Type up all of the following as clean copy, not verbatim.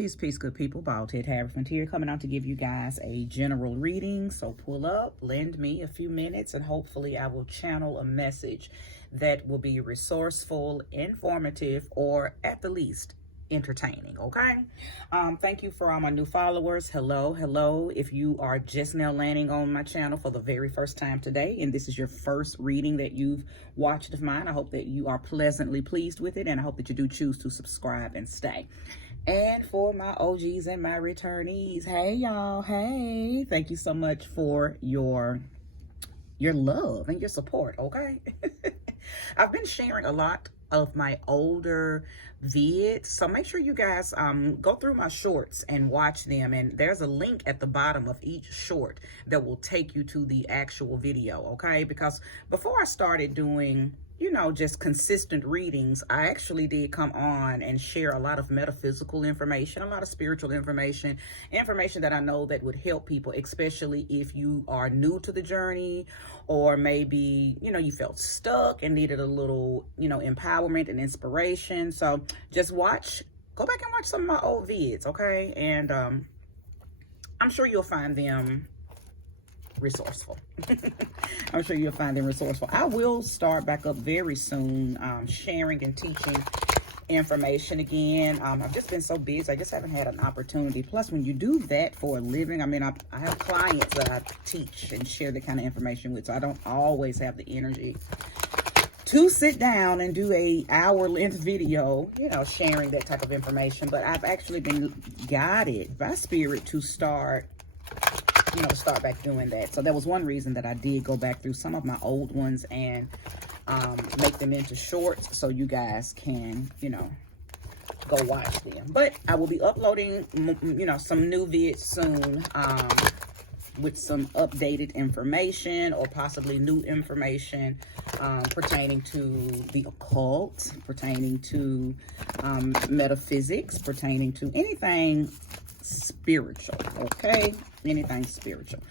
Peace, peace, good people. Baldhead Haverford here, coming out to give you guys a general reading. So pull up, lend me a few minutes, and hopefully I will channel a message that will be resourceful, informative, or at the least entertaining. Okay. Thank you for all my new followers. Hello. If you are just now landing on my channel for the very first time today, and this is your first reading that you've watched of mine, I hope that you are pleasantly pleased with it, and I hope that you do choose to subscribe and stay. And for my OGs and my returnees, hey y'all, hey, thank you so much for your love and your support. Okay. I've been sharing a lot of my older vids, so make sure you guys go through my shorts and watch them, and there's a link at the bottom of each short that will take you to the actual video. Okay, because before I started doing, you know, just consistent readings, I actually did come on and share a lot of metaphysical information, a lot of spiritual information that I know that would help people, especially if you are new to the journey, or maybe, you know, you felt stuck and needed a little, you know, empowerment and inspiration. So just go back and watch some of my old vids, okay? And I'm sure you'll find them resourceful. I'm sure you'll find them resourceful. I will start back up very soon, sharing and teaching information again. I've just been so busy. I just haven't had an opportunity. Plus, when you do that for a living, I mean, I have clients that I teach and share the kind of information with, so I don't always have the energy to sit down and do a hour-length video, you know, sharing that type of information. But I've actually been guided by spirit to start back doing that. So that was one reason that I did go back through some of my old ones and make them into shorts, so you guys can, you know, go watch them. But I will be uploading, you know, some new vids soon, with some updated information, or possibly new information pertaining to the occult, pertaining to metaphysics, pertaining to anything spiritual. Okay, anything spiritual.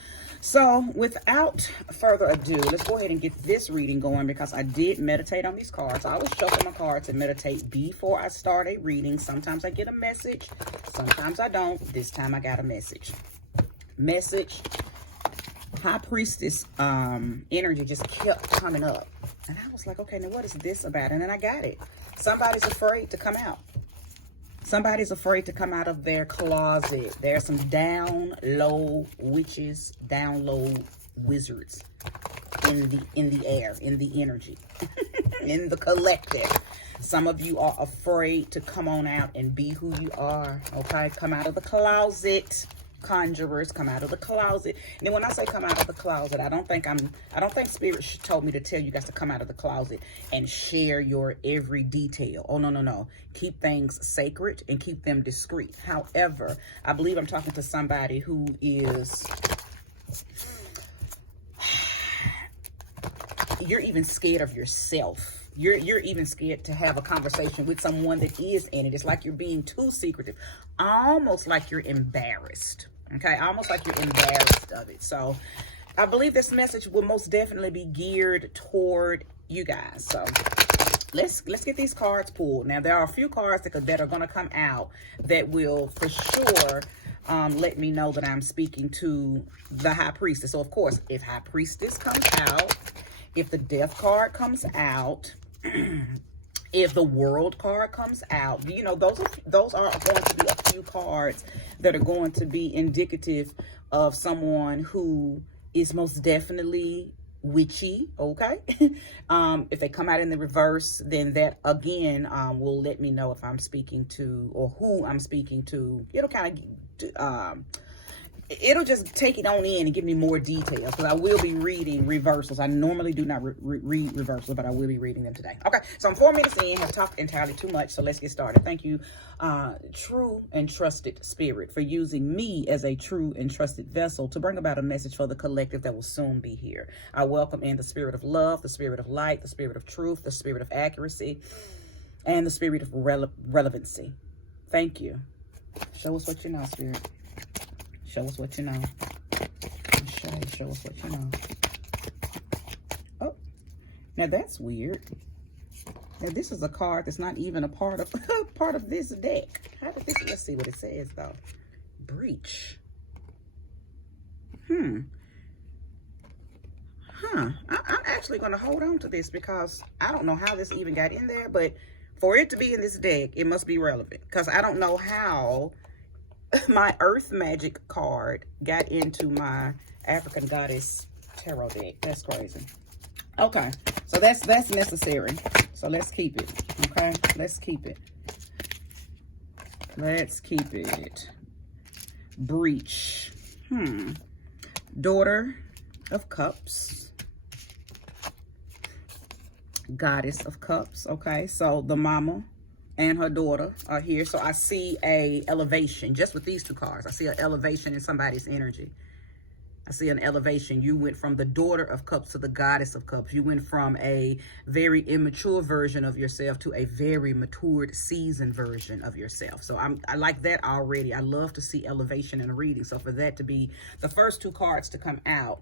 So without further ado, let's go ahead and get this reading going, because I did meditate on these cards. I always shuffle my cards and meditate before I start a reading. Sometimes I get a message, sometimes I don't. This time I got a message. High Priestess energy just kept coming up, and I was like, okay, now what is this about? And then I got it. Somebody's afraid to come out. Somebody's afraid to come out of their closet. There's some down low witches, down low wizards in the air, in the energy, in the collective. Some of you are afraid to come on out and be who you are. Okay, come out of the closet. Conjurers, come out of the closet. And then when I say come out of the closet, I don't think spirit told me to tell you guys to come out of the closet and share your every detail. Oh, no. Keep things sacred and keep them discreet. However, I believe I'm talking to somebody who is, you're even scared of yourself. You're even scared to have a conversation with someone that is in it. It's like you're being too secretive, almost like you're embarrassed. Okay, almost like you're embarrassed of it. So I believe this message will most definitely be geared toward you guys. So let's get these cards pulled. Now, there are a few cards that are going to come out that will for sure let me know that I'm speaking to the High Priestess. So of course, if High Priestess comes out, if the Death card comes out, if the World card comes out, you know, those are going to be a few cards that are going to be indicative of someone who is most definitely witchy. Okay. If they come out in the reverse, then that again will let me know if I'm speaking to, or who I'm speaking to. It'll kind of it'll just take it on in and give me more details, because I will be reading reversals. I normally do not read reversals, but I will be reading them today. Okay, so I'm 4 minutes in, have talked entirely too much, so let's get started. Thank you, true and trusted spirit, for using me as a true and trusted vessel to bring about a message for the collective that will soon be here. I welcome in the spirit of love, the spirit of light, the spirit of truth, the spirit of accuracy, and the spirit of relevancy. Thank you. Show us what you know, spirit. Show us what you know. Show us what you know. Oh, now that's weird. Now, this is a card that's not even a part of part of this deck. How did this? Let's see what it says though. Breach. I'm actually going to hold on to this because I don't know how this even got in there, but for it to be in this deck, it must be relevant because I don't know how my Earth Magic card got into my African Goddess Tarot deck. That's crazy. Okay, so that's necessary. So let's keep it. Okay, let's keep it. Let's keep it. Breach. Daughter of Cups. Goddess of Cups. Okay, so the mama and her daughter are here. So I see a elevation just with these two cards. I see an elevation in somebody's energy. I see an elevation. You went from the Daughter of Cups to the Goddess of Cups. You went from a very immature version of yourself to a very matured, seasoned version of yourself. So I like that already. I love to see elevation in a reading. So for that to be the first two cards to come out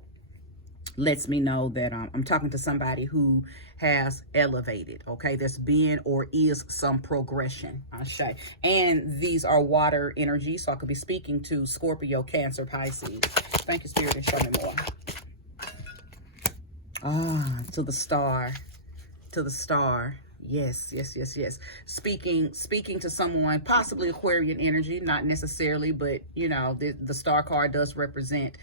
lets me know that I'm talking to somebody who has elevated, okay? There's been or is some progression, Ashe. And these are water energy, so I could be speaking to Scorpio, Cancer, Pisces. Thank you, Spirit, and show me more. To the star. To the star. Yes, yes, yes, yes. Speaking to someone, possibly Aquarian energy, not necessarily, but, you know, the star card does represent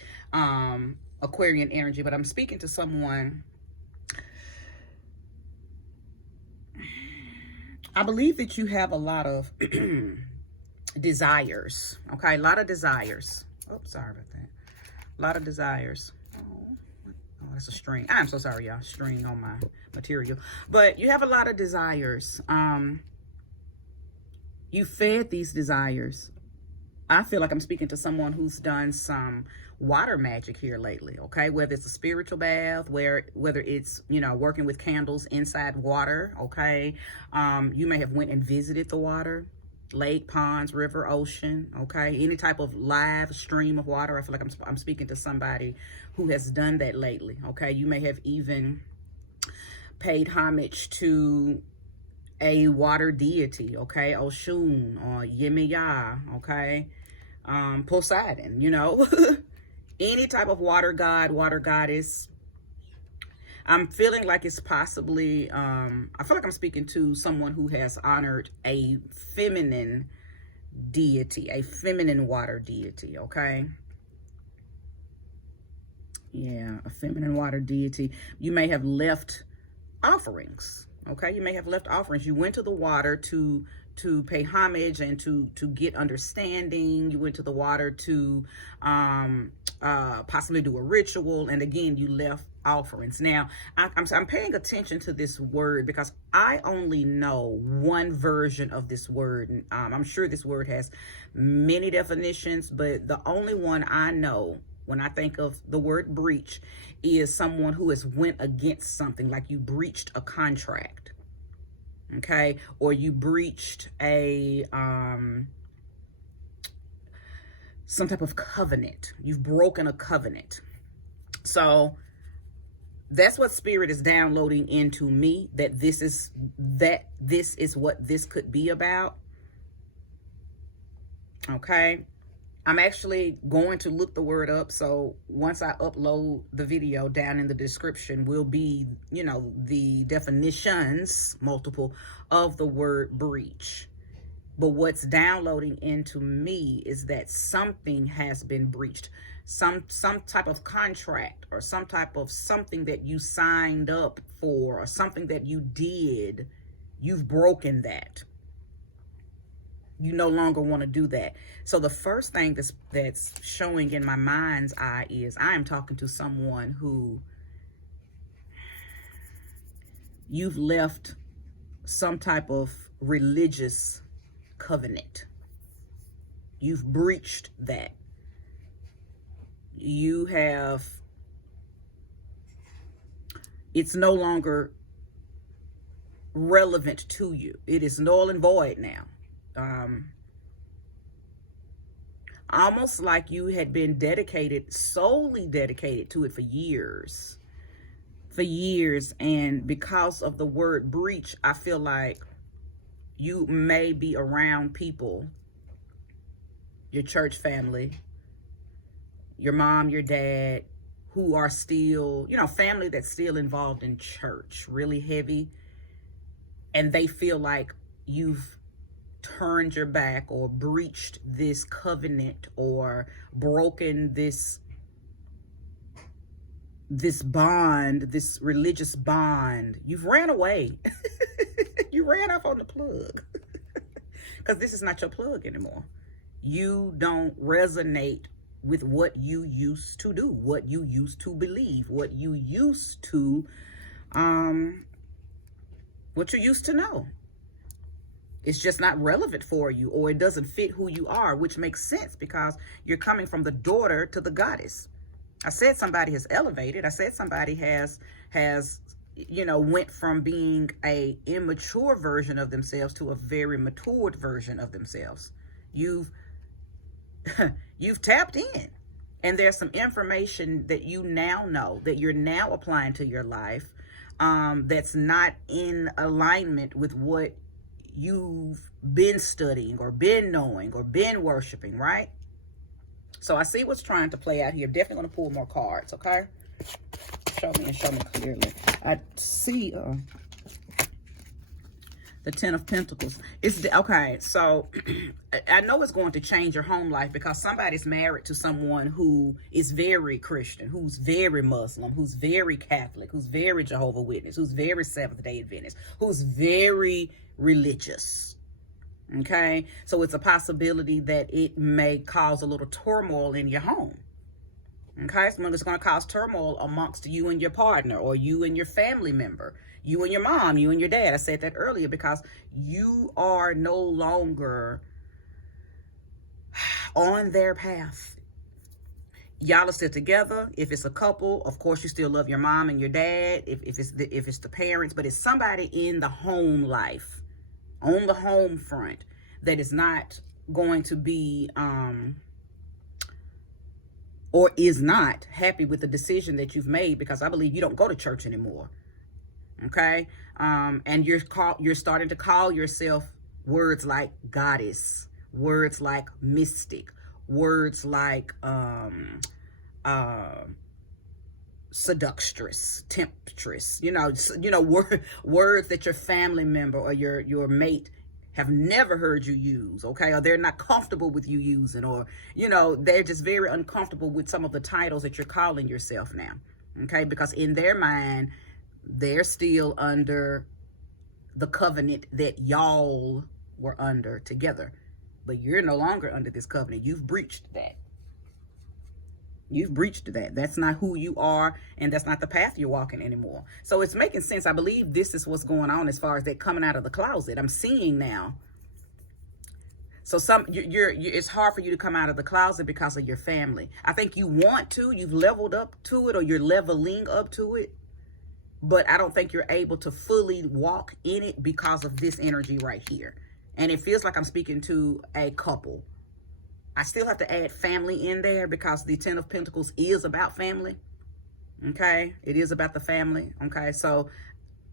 Aquarian energy, but I'm speaking to someone. I believe that you have a lot of desires, okay? A lot of desires. Oh, sorry about that. A lot of desires. Oh, that's a string. I'm so sorry, y'all. String on my material. But you have a lot of desires. You fed these desires. I feel like I'm speaking to someone who's done some water magic here lately, okay? Whether it's a spiritual bath, whether it's, you know, working with candles inside water, okay? You may have went and visited the water, lake, ponds, river, ocean, okay? Any type of live stream of water. I feel like I'm speaking to somebody who has done that lately, okay? You may have even paid homage to a water deity, okay? Oshun or Yeaaaaaa, okay? Poseidon, you know? Any type of water god, water goddess. I'm feeling like it's possibly, I feel like I'm speaking to someone who has honored a feminine deity, a feminine water deity, okay? Yeah, a feminine water deity. You may have left offerings, okay? You may have left offerings. You went to the water to pay homage and to get understanding. You went to the water to possibly do a ritual, and again you left offerings. Now I'm paying attention to this word because I only know one version of this word. I'm sure this word has many definitions, but the only one I know when I think of the word breach is someone who has went against something, like you breached a contract, okay, or you breached a some type of covenant. You've broken a covenant. So that's what Spirit is downloading into me, that this is what this could be about. Okay, I'm actually going to look the word up, so once I upload the video, down in the description will be, you know, the definitions, multiple, of the word breach. But what's downloading into me is that something has been breached. Some type of contract, or some type of something that you signed up for, or something that you did, you've broken that. You no longer want to do that. So the first thing that's showing in my mind's eye is I am talking to someone who you've left some type of religious covenant. You've breached that. You have, it's no longer relevant to you. It is null and void now. Almost like you had been solely dedicated to it for years. for years, and because of the word breach, I feel like you may be around people, your church family, your mom, your dad, who are still, you know, family that's still involved in church, really heavy, and they feel like you've turned your back or breached this covenant or broken this bond, this religious bond. You've ran away. You ran off on the plug because this is not your plug anymore. You don't resonate with what you used to do, what you used to believe, what you used to know. It's just not relevant for you, or it doesn't fit who you are, which makes sense because you're coming from the daughter to the goddess. I said somebody has elevated. I said somebody has, you know, went from being a immature version of themselves to a very matured version of themselves. You've tapped in, and there's some information that you now know, that you're now applying to your life, that's not in alignment with what you've been studying or been knowing or been worshiping, right? So I see what's trying to play out here. Definitely going to pull more cards, okay? Show me clearly. I see the Ten of Pentacles. Okay, so I know it's going to change your home life because somebody's married to someone who is very Christian, who's very Muslim, who's very Catholic, who's very Jehovah's Witness, who's very Seventh-day Adventist, who's very religious. Okay, so it's a possibility that it may cause a little turmoil in your home. Okay, so it's going to cause turmoil amongst you and your partner, or you and your family member, you and your mom, you and your dad. I said that earlier because you are no longer on their path. Y'all are still together. If it's a couple, of course you still love your mom and your dad. If it's the parents, but it's somebody in the home life, on the home front, that is not going to be or is not happy with the decision that you've made, because I believe you don't go to church anymore. Okay, and you're starting to call yourself words like goddess, words like mystic, words like seductress, temptress, words that your family member or your mate have never heard you use, okay? Or they're not comfortable with you using, or, they're just very uncomfortable with some of the titles that you're calling yourself now, okay? Because in their mind, they're still under the covenant that y'all were under together. But you're no longer under this covenant. You've breached that. You've breached that. That's not who you are, and that's not the path you're walking anymore. So it's making sense. I believe this is what's going on as far as that coming out of the closet. I'm seeing now. So it's hard for you to come out of the closet because of your family. I think you want to. You've leveled up to it, or you're leveling up to it. But I don't think you're able to fully walk in it because of this energy right here. And it feels like I'm speaking to a couple. I still have to add family in there because the Ten of Pentacles is about family. Okay? It is about the family. Okay? So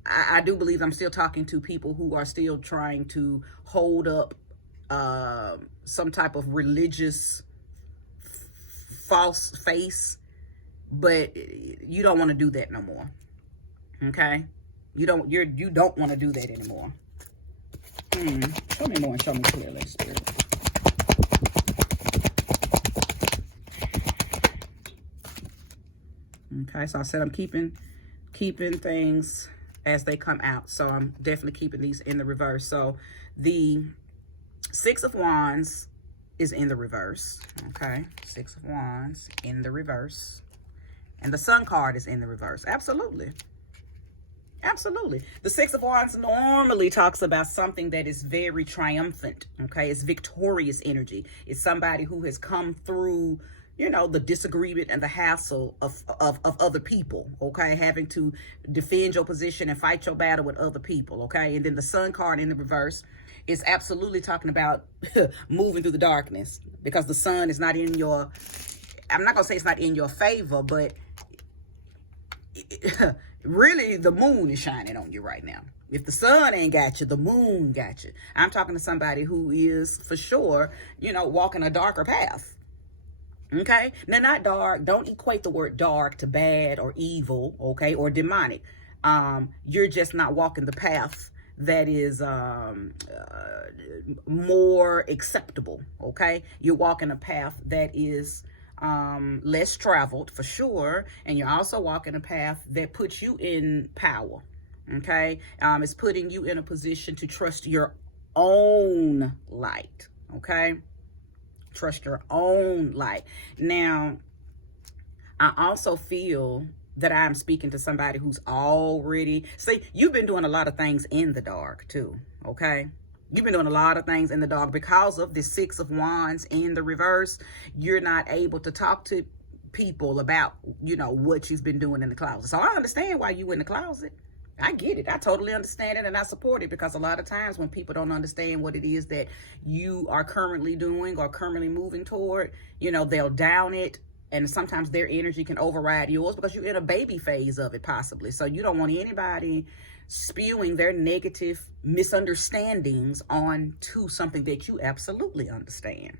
I do believe I'm still talking to people who are still trying to hold up some type of religious false face. But you don't want to do that no more. Okay? You don't want to do that anymore. Show me more and show me clearly, Spirit. Okay, so I said I'm keeping things as they come out. So I'm definitely keeping these in the reverse. So the Six of Wands is in the reverse. Okay, Six of Wands in the reverse. And the Sun card is in the reverse. Absolutely. Absolutely. The Six of Wands normally talks about something that is very triumphant. Okay, it's victorious energy. It's somebody who has come through, the disagreement and the hassle of other people, okay? Having to defend your position and fight your battle with other people, okay? And then the Sun card in the reverse is absolutely talking about moving through the darkness, because the sun is not in your, I'm not going to say it's not in your favor, but really the moon is shining on you right now. If the sun ain't got you, the moon got you. I'm talking to somebody who is for sure, you know, walking a darker path. Okay? Now, not dark. Don't equate the word dark to bad or evil, okay, or demonic. You're just not walking the path that is more acceptable, okay? You're walking a path that is less traveled for sure, and you're also walking a path that puts you in power, okay? It's putting you in a position to trust your own light, okay? Trust your own light. Now, I also feel that I'm speaking to somebody who's already, see, you've been doing a lot of things in the dark too, okay? You've been doing a lot of things in the dark because of the Six of Wands in the reverse. You're not able to talk to people about, you know, what you've been doing in the closet. So I understand why you in the closet. I get it. I totally understand it, and I support it, because a lot of times when people don't understand what it is that you are currently doing or currently moving toward, you know, they'll down it, and sometimes their energy can override yours because you're in a baby phase of it possibly. So you don't want anybody spewing their negative misunderstandings onto something that you absolutely understand.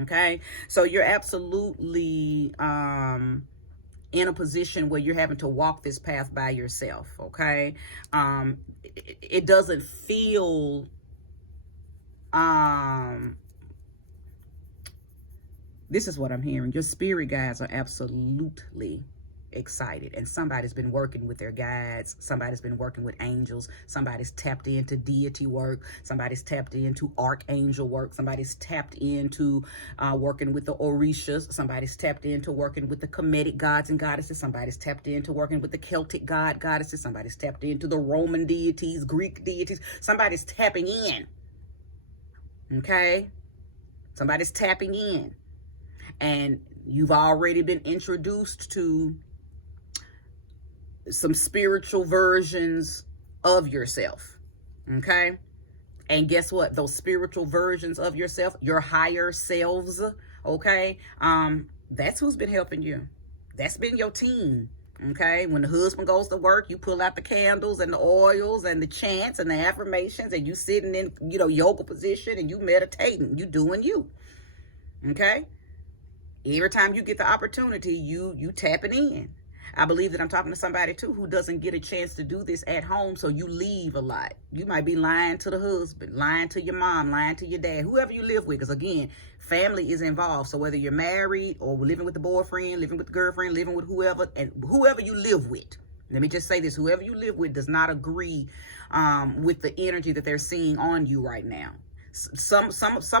Okay? So you're absolutely in a position where you're having to walk this path by yourself, okay? It doesn't feel, this is what I'm hearing. Your spirit guides are absolutely excited, and somebody's been working with their guides. Somebody's been working with angels. Somebody's tapped into deity work. Somebody's tapped into archangel work. Somebody's tapped into working with the orishas. Somebody's tapped into working with the Kemetic gods and goddesses. Somebody's tapped into working with the Celtic goddesses. Somebody's tapped into the Roman deities, Greek deities. Somebody's tapping in, okay? Somebody's tapping in, and you've already been introduced to some spiritual versions of yourself, okay? And guess what? Those spiritual versions of yourself, your higher selves, okay? That's who's been helping you. That's been your team, okay? When the husband goes to work, you pull out the candles and the oils and the chants and the affirmations, and you sitting in, you know, yoga position, and you meditating, you doing you, okay? Every time you get the opportunity, you tapping in. I believe that I'm talking to somebody too who doesn't get a chance to do this at home, so you leave a lot. You might be lying to the husband, lying to your mom, lying to your dad, whoever you live with, because again, family is involved. So whether you're married or living with the boyfriend, living with the girlfriend, living with whoever, and whoever you live with, let me just say this, whoever you live with does not agree with the energy that they're seeing on you right now. Some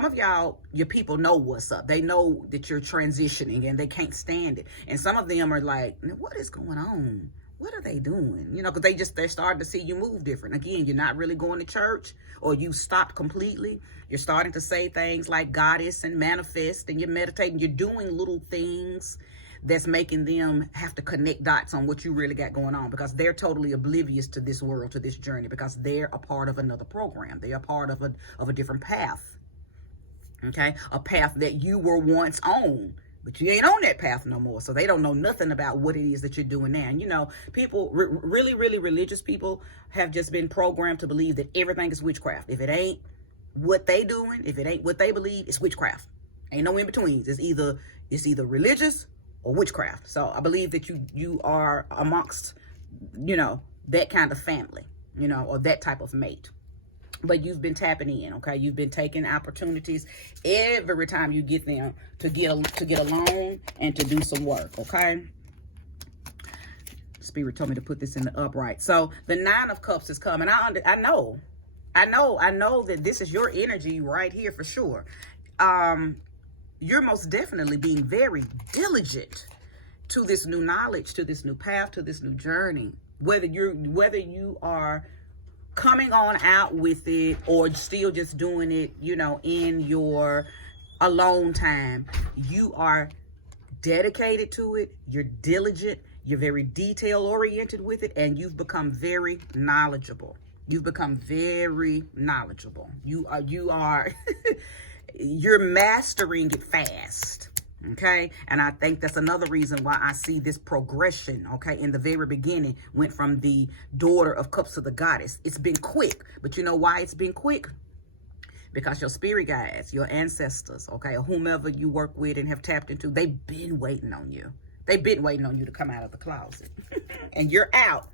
of y'all, your people know what's up. They know that you're transitioning and they can't stand it. And some of them are like, what is going on? What are they doing? You know, because they're starting to see you move different. Again, you're not really going to church, or you stopped completely. You're starting to say things like goddess and manifest, and you're meditating. You're doing little things that's making them have to connect dots on what you really got going on, because they're totally oblivious to this world, to this journey, because they're a part of another program. They're a part of a different path, okay? A path that you were once on, but you ain't on that path no more. So they don't know nothing about what it is that you're doing now. And you know, people, really, really religious people have just been programmed to believe that everything is witchcraft. If it ain't what they doing, if it ain't what they believe, it's witchcraft. Ain't no in betweens. It's either religious or witchcraft. So I believe that you are amongst, you know, that kind of family, you know, or that type of mate. But you've been tapping in, okay? You've been taking opportunities every time you get them to get alone and to do some work, okay? Spirit told me to put this in the upright. So the Nine of Cups is coming. I know that this is your energy right here for sure. You're most definitely being very diligent to this new knowledge, to this new path, to this new journey. Whether you are coming on out with it or still just doing it, you know, in your alone time, you are dedicated to it. You're diligent. You're very detail oriented with it, and you've become very knowledgeable. You've become very knowledgeable. You are you're mastering it fast, Okay, and I think that's another reason why I see this progression. Okay, in the very beginning, went from the daughter of cups to the goddess. It's been quick, but you know why it's been quick? Because your spirit guides, your ancestors, okay, or whomever you work with and have tapped into, they've been waiting on you. They've been waiting on you to come out of the closet. And you're out.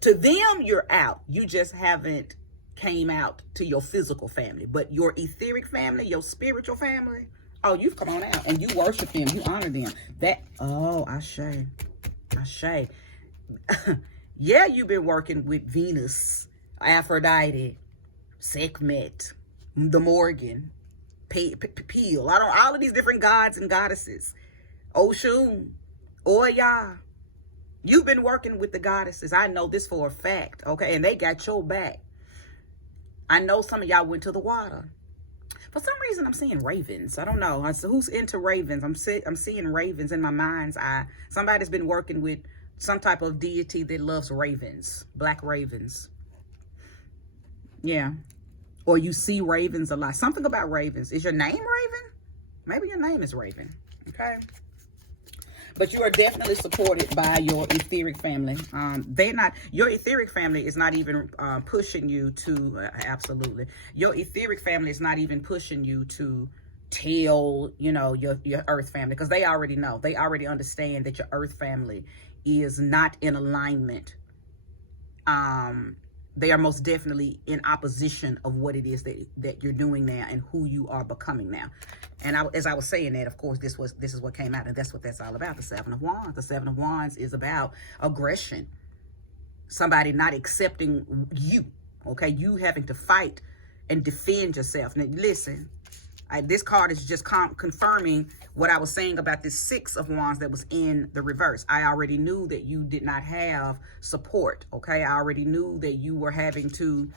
To them, you're out. You just haven't came out to your physical family. But your etheric family, your spiritual family, oh, you've come on out. And you worship them. You honor them. That, oh, Ashe. Ashe. Yeah, you've been working with Venus, Aphrodite, Sekhmet, the Morgan, Peel, all of these different gods and goddesses, Oshun, Oya. You've been working with the goddesses. I know this for a fact, okay? And they got your back. I know some of y'all went to the water. For some reason, I'm seeing ravens. I don't know. Who's into ravens? I'm seeing ravens in my mind's eye. Somebody's been working with some type of deity that loves ravens, black ravens. Yeah. Or you see ravens a lot. Something about ravens. Is your name Raven? Maybe your name is Raven. Okay. But you are definitely supported by your etheric family. Your etheric family is not even pushing you to, absolutely. Your etheric family is not even pushing you to tell, you know, your earth family. Because they already know. They already understand that your earth family is not in alignment. They are most definitely in opposition of what it is that you're doing now and who you are becoming now. And as I was saying that, of course, this is what came out, and that's what that's all about. The Seven of Wands. The Seven of Wands is about aggression. Somebody not accepting you. Okay, you having to fight and defend yourself. Now, listen. This card is just confirming what I was saying about this Six of Wands that was in the reverse. I already knew that you did not have support, okay? I already knew that you were having to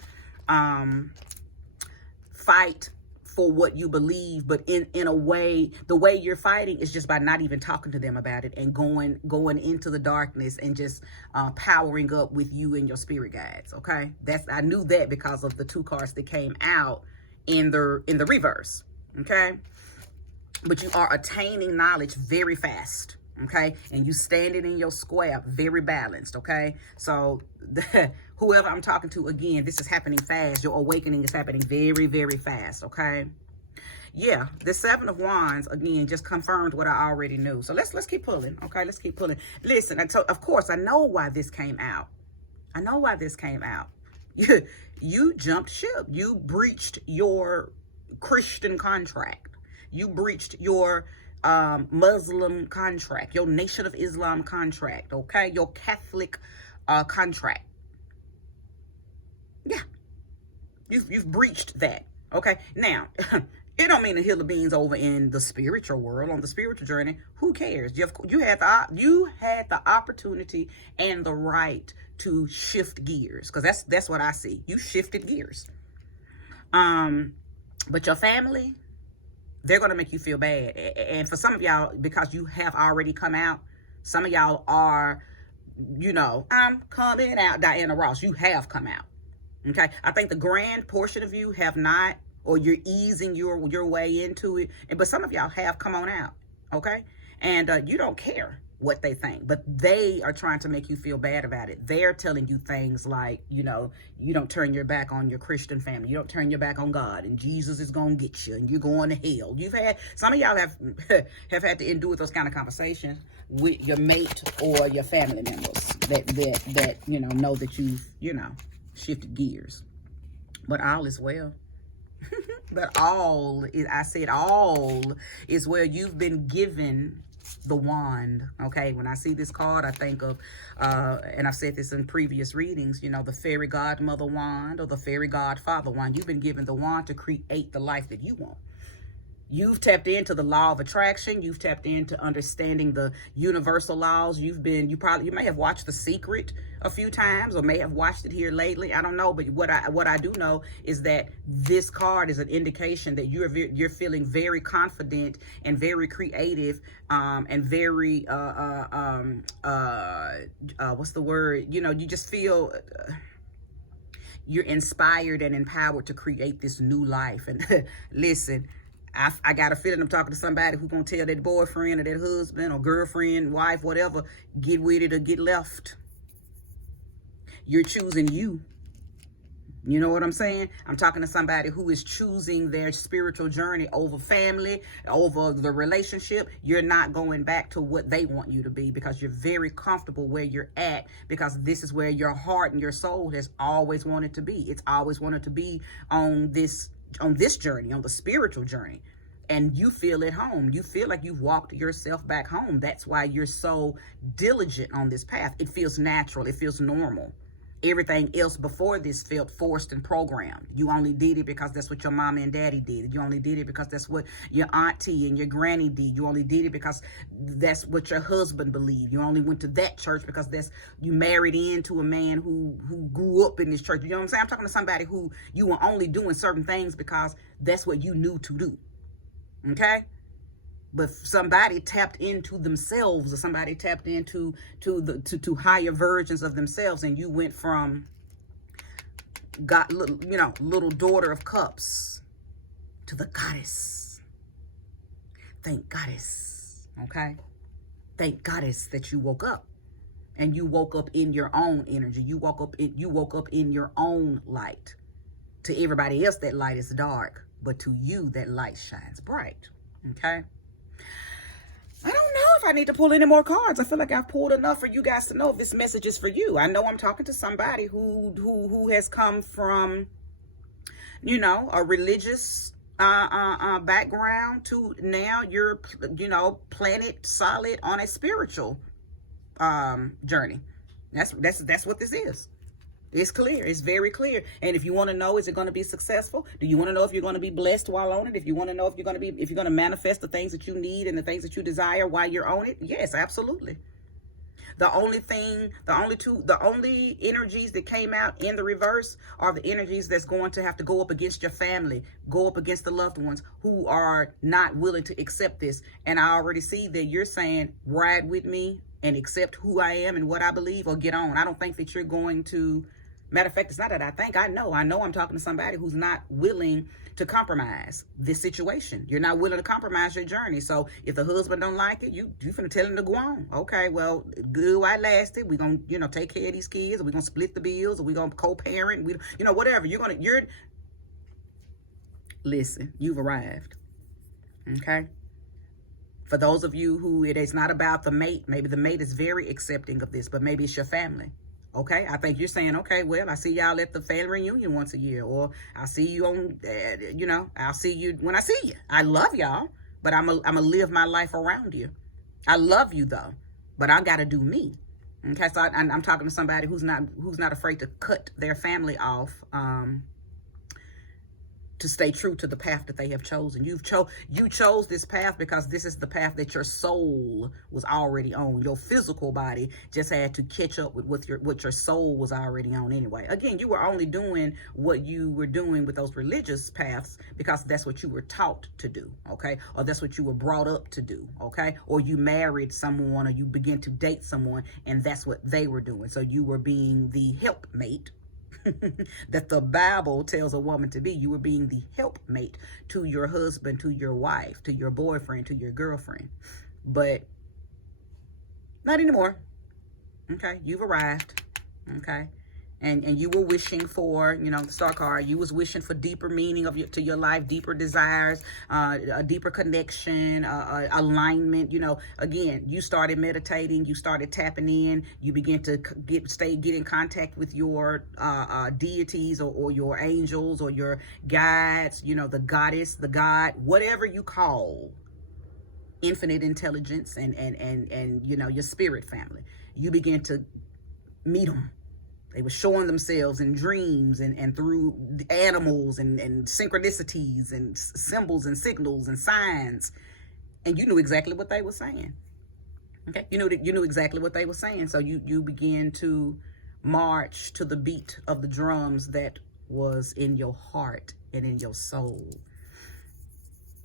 fight for what you believe, but in a way, the way you're fighting is just by not even talking to them about it and going into the darkness and just powering up with you and your spirit guides, okay? I knew that because of the two cards that came out in the reverse. Okay, but you are attaining knowledge very fast, okay, and you standing in your square very balanced, okay. So whoever I'm talking to, again, this is happening fast. Your awakening is happening very, very fast, okay. Yeah, the Seven of Wands, again, just confirmed what I already knew. So let's keep pulling, okay. Let's keep pulling. Listen, of course, I know why this came out. I know why this came out. You jumped ship. You breached your Christian contract. You breached your Muslim contract, your Nation of Islam contract, okay? Your Catholic contract. Yeah. You've breached that, okay? Now, it don't mean to hill the beans over in the spiritual world, on the spiritual journey. Who cares? You had the opportunity and the right to shift gears, because that's what I see. You shifted gears. But your family, they're going to make you feel bad. And for some of y'all, because you have already come out, some of y'all are, you know, I'm coming out, Diana Ross. You have come out. Okay. I think the grand portion of you have not, or you're easing your way into it. But some of y'all have come on out. Okay. And you don't care what they think, but they are trying to make you feel bad about it. They're telling you things like, you know, you don't turn your back on your Christian family. You don't turn your back on God, and Jesus is going to get you, and you're going to hell. Some of y'all have had to endure those kind of conversations with your mate or your family members that you know that you've, you know, shifted gears. But all is well. But all is well. You've been given the wand, okay? When I see this card, I think of, and I've said this in previous readings, you know, the fairy godmother wand or the fairy godfather wand. You've been given the wand to create the life that you want. You've tapped into the law of attraction. You've tapped into understanding the universal laws. You may have watched The Secret a few times, or may have watched it here lately. I don't know, but what I do know is that this card is an indication that you're feeling very confident and very creative, and very what's the word? You know, you just feel you're inspired and empowered to create this new life. And listen, I got a feeling I'm talking to somebody who's going to tell that boyfriend or that husband or girlfriend, wife, whatever, get with it or get left. You're choosing you. You know what I'm saying? I'm talking to somebody who is choosing their spiritual journey over family, over the relationship. You're not going back to what they want you to be because you're very comfortable where you're at, because this is where your heart and your soul has always wanted to be. It's always wanted to be on this journey, on the spiritual journey. And you feel at home. You feel like you've walked yourself back home. That's why you're so diligent on this path. It feels natural. It feels normal. Everything else before this felt forced and programmed. You only did it because that's what your mama and daddy did. You only did it because that's what your auntie and your granny did. You only did it because that's what your husband believed. You only went to that church because you married into a man who grew up in this church. You know what I'm saying? I'm talking to somebody who you were only doing certain things because that's what you knew to do. Okay? But somebody tapped into themselves, or somebody tapped into to higher versions of themselves, and you went from little daughter of cups to the goddess. Thank goddess. Okay? Thank goddess that you woke up. And you woke up in your own energy. You woke up in your own light. To everybody else, that light is dark, but to you, that light shines bright. Okay? I don't know if I need to pull any more cards. I feel like I've pulled enough for you guys to know if this message is for you. I know I'm talking to somebody who has come from, a religious background to now you're, planted solid on a spiritual journey. That's what this is. It's clear. It's very clear. And if you want to know, is it going to be successful? Do you want to know if you're going to be blessed while on it? If you want to know if you're going to manifest the things that you need and the things that you desire while you're on it? Yes, absolutely. The only energies that came out in the reverse are the energies that's going to have to go up against your family, go up against the loved ones who are not willing to accept this. And I already see that you're saying, ride with me and accept who I am and what I believe, or get on. I don't think that you're going to. Matter of fact, it's not that I think. I know I'm talking to somebody who's not willing to compromise this situation. You're not willing to compromise your journey. So if the husband don't like it, you finna tell him to go on. Okay, well, good while it lasted. We're going to, take care of these kids, or we're going to split the bills, or we're going to co-parent. Whatever. Listen, you've arrived. Okay? For those of you who it is not about the mate, maybe the mate is very accepting of this, but maybe it's your family. Okay, I think you're saying, okay, well, I see y'all at the family reunion once a year, or I'll see you on, I'll see you when I see you. I love y'all, but I'm gonna live my life around you. I love you though, but I gotta do me. Okay, so I'm talking to somebody who's not afraid to cut their family off, to stay true to the path that they have chosen. You chose this path because this is the path that your soul was already on. Your physical body just had to catch up with what your soul was already on anyway. Again, you were only doing what you were doing with those religious paths because that's what you were taught to do, okay? Or that's what you were brought up to do, okay? Or you married someone, or you began to date someone, and that's what they were doing. So you were being the helpmate that the Bible tells a woman to be. You were being the helpmate to your husband, to your wife, to your boyfriend, to your girlfriend. But not anymore. Okay, you've arrived. Okay, and you were wishing for, the star card, you was wishing for deeper meaning to your life, deeper desires, a deeper connection, alignment. Again, you started meditating, you started tapping in, you begin to get in contact with your deities, or your angels, or your guides, the goddess, the god, whatever you call infinite intelligence, and your spirit family. You begin to meet them. They were showing themselves in dreams and through animals and synchronicities and symbols and signals and signs. And you knew exactly what they were saying. Okay? You knew exactly what they were saying. So you began to march to the beat of the drums that was in your heart and in your soul.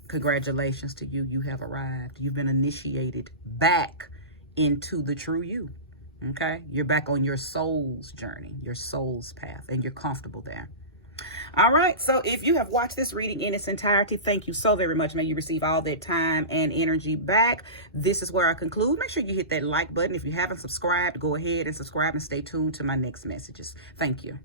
Congratulations to you. You have arrived. You've been initiated back into the true you. Okay, you're back on your soul's journey, your soul's path, and you're comfortable there. All right, so if you have watched this reading in its entirety, thank you so very much. May you receive all that time and energy back. This is where I conclude. Make sure you hit that like button. If you haven't subscribed, go ahead and subscribe and stay tuned to my next messages. Thank you.